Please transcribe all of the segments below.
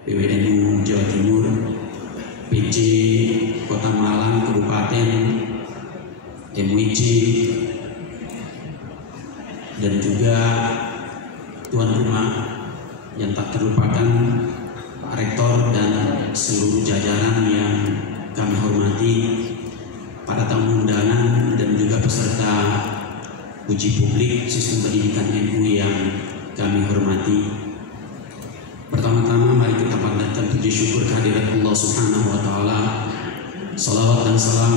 PWNU Jawa Timur, PJ Kota Malang Kabupaten, MWJ, dan juga tuan rumah yang tak terlupakan Pak Rektor dan seluruh jajaran yang kami hormati, para tamu undangan dan juga peserta uji publik sistem pendidikan NU yang kami hormati. Pertama-tama mari kita panjatkan puji syukur kehadirat Allah Subhanahu wa taala. Salawat dan salam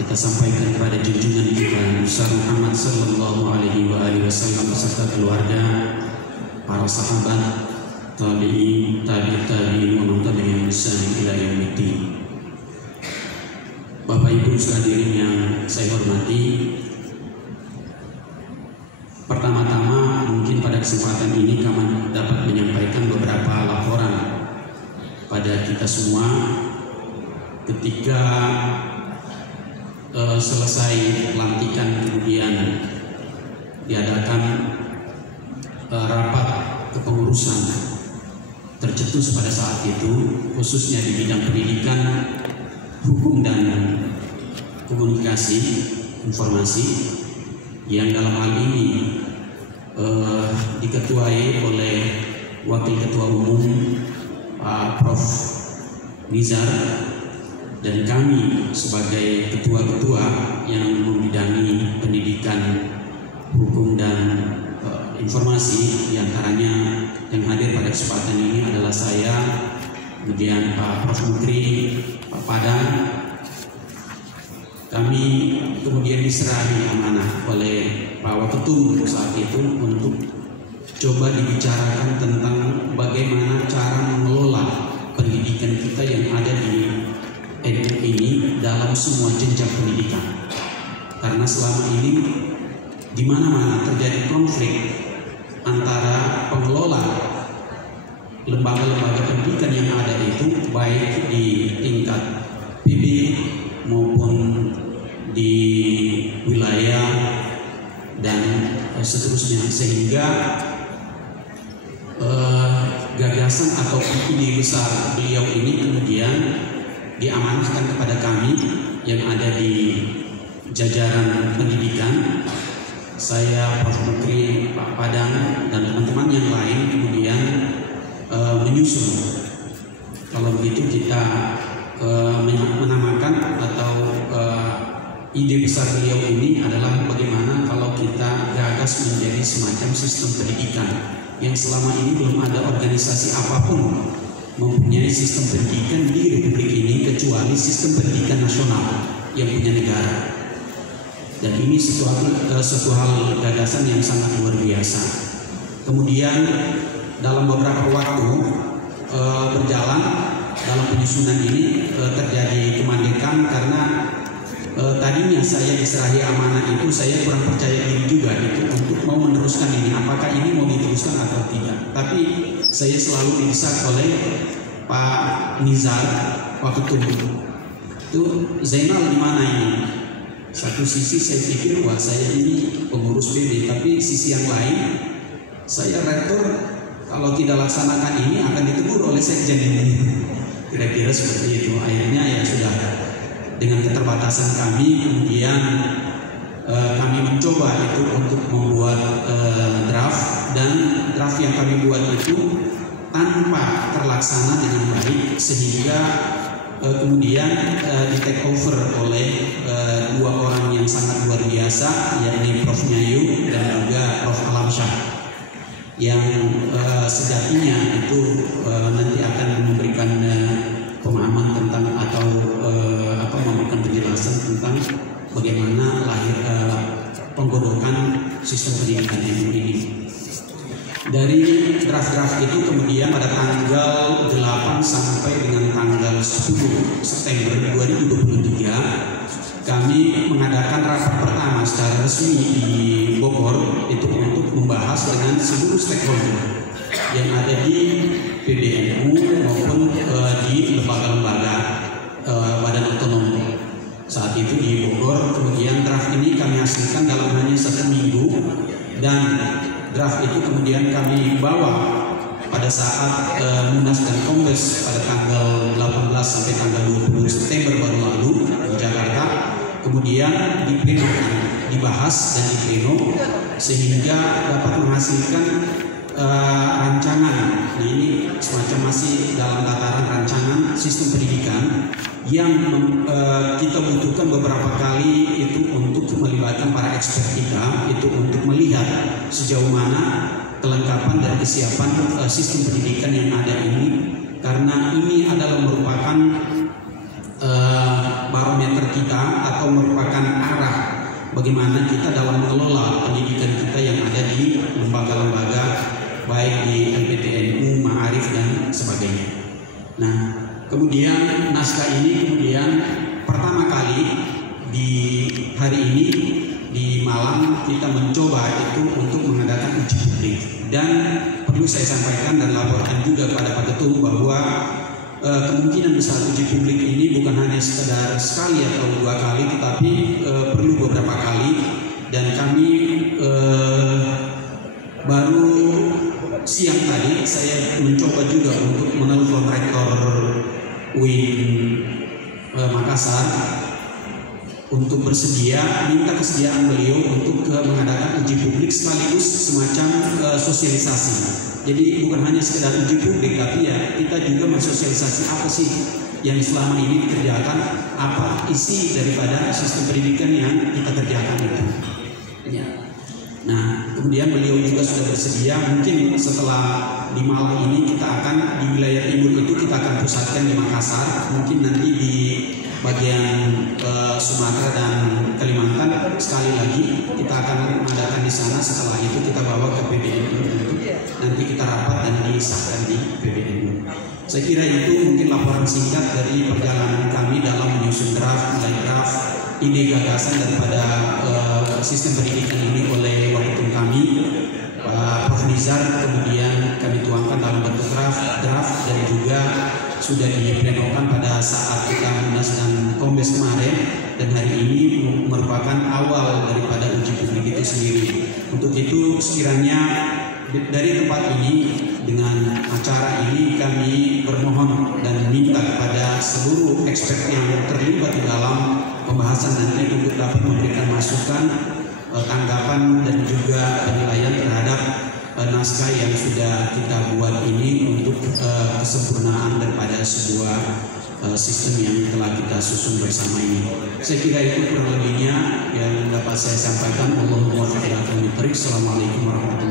kita sampaikan kepada junjungan kita besar Muhammad sallallahu alaihi wasallam beserta keluarga, para sahabat, tabi'in, tabi'in, wa man tabi'ahum bi ihsan ila yaumiddin. Bapak Ibu hadirin yang saya hormati, pertama-tama mungkin pada kesempatan ini kami dapat menyampaikan beberapa laporan pada kita semua ketika selesai pelantikan, kemudian diadakan rapat kepengurusan tercetus pada saat itu, khususnya di bidang pendidikan, hukum dan komunikasi informasi, yang dalam hal ini diketuai oleh Wakil Ketua Umum Pak Prof. Nizar, dan kami sebagai ketua-ketua yang membidangi pendidikan, hukum dan informasi, diantaranya yang hadir pada kesempatan ini adalah saya, kemudian Pak Prof. Menteri, Pak Padang. Kami kemudian diserahi amanah oleh Pak Waketum saat itu untuk coba dibicarakan tentang bagaimana cara mengelola pendidikan kita yang ada di NU ini dalam semua jenjang pendidikan. Karena selama ini di mana-mana terjadi konflik antara pengelola lembaga-lembaga pendidikan yang ada itu, baik di tingkat PB maupun di wilayah dan seterusnya, sehingga gagasan atau ide besar beliau ini kemudian diamanahkan kepada kami yang ada di jajaran pendidikan. Saya, Prof. Menteri, Pak Padang, dan teman-teman yang lain kemudian menyusun. Kalau begitu kita menamakan atau ide besar beliau ini adalah bagaimana kalau kita gagas menjadi semacam sistem pendidikan yang selama ini belum ada organisasi apapun mempunyai sistem pendidikan di Republik ini kecuali sistem pendidikan nasional yang punya negara. Dan ini suatu hal gagasan yang sangat luar biasa. Kemudian dalam beberapa waktu berjalan dalam penyusunan ini terjadi kemandekan karena tadinya saya diserahi amanah itu saya kurang percaya diri juga itu untuk mau meneruskan ini, apakah ini mau diteruskan atau tidak. Tapi saya selalu didesak oleh Pak Nizar waktu itu, Zainal di mana ini? Satu sisi saya pikir wah saya ini pengurus PB, tapi sisi yang lain saya rektor, kalau tidak laksanakan ini akan ditegur oleh sekjen ini. Kira-kira seperti itu. Akhirnya ya sudah, dengan keterbatasan kami kemudian kami mencoba itu untuk membuat draft, dan draft yang kami buat itu tanpa terlaksana dengan baik, sehingga kemudian di take over oleh dua orang yang sangat luar biasa, yakni Prof. Nyayu dan juga Prof. Alamsyah, yang sejatinya itu nanti akan memberikan pemahaman tentang atau memberikan penjelasan tentang bagaimana lahir penggodokan sistem pendidikan ini. Dari draft-draft itu kemudian pada tanggal 8 sampai dengan tanggal 10 September 2023 kami mengadakan rapat pertama secara resmi di Bogor itu untuk membahas dengan seluruh stakeholder yang ada di PBNU maupun di lembaga-lembaga badan otonom. Saat itu di Bogor, kemudian draft ini kami hasilkan dalam hanya 1 minggu, dan draft itu kemudian kami bawa pada saat Munas dan Kongres pada tanggal 18 sampai tanggal 20 September baru lalu di Jakarta, kemudian dibahas dan dipleno sehingga dapat menghasilkan rancangan. Nah, ini semacam masih dalam tataran rancangan sistem pendidikan yang kita butuhkan beberapa kali itu untuk melibatkan para expert kita, itu untuk melihat sejauh mana kelengkapan dan kesiapan sistem pendidikan yang ada ini, karena ini adalah merupakan barometer kita atau merupakan arah bagaimana kita dalam mengelola pendidikan kita yang ada di lembaga-lembaga baik di LPTNU, Ma'arif dan sebagainya. Nah, kemudian naskah ini kemudian pertama kali di hari ini di Malang kita mencoba itu untuk mengadakan uji publik, dan perlu saya sampaikan dan laporkan juga kepada Pak Ketum bahwa kemungkinan besar uji publik ini bukan hanya sekedar sekali atau dua kali, tetapi perlu beberapa kali, dan kami baru siang tadi saya mencoba juga untuk menelpon rektor UIN Makassar untuk bersedia, minta kesediaan beliau untuk mengadakan uji publik sekaligus semacam sosialisasi. Jadi bukan hanya sekedar uji publik, tapi ya kita juga mensosialisasi apa sih yang selama ini dikerjakan, apa isi daripada sistem pendidikan yang kita kerjakan itu. Ya. Nah, kemudian beliau juga sudah bersedia, mungkin setelah di Malang ini kita akan di wilayah timur itu kita akan pusatkan di Makassar, mungkin nanti di bagian Sumatera dan Kalimantan sekali lagi kita akan mengadakan di sana. Setelah itu kita bawa ke PBNU untuk nanti kita rapat dan disahkan di PBNU. Saya kira itu mungkin laporan singkat dari perjalanan kami dalam menyusun draft, mulai draft, ide gagasan daripada sistem pendidikan ini oleh waketum kami, Prof. Nizar, kemudian kami tuangkan dalam bentuk draft dan juga sudah diplenokan pada saat kita Munas dan Kombes kemarin, dan hari ini merupakan awal daripada uji publik itu sendiri. Untuk itu sekiranya dari tempat ini dengan acara ini kami bermohon dan minta kepada seluruh expert yang terlibat di dalam pembahasan nanti untuk dapat memberikan masukan, tanggapan dan juga penilaian terhadap naskah yang sudah kita buat ini untuk kesempurnaan daripada sebuah sistem yang telah kita susun bersama ini. Saya kira itu kurang lebihnya yang dapat saya sampaikan. Assalamualaikum warahmatullahi wabarakatuh.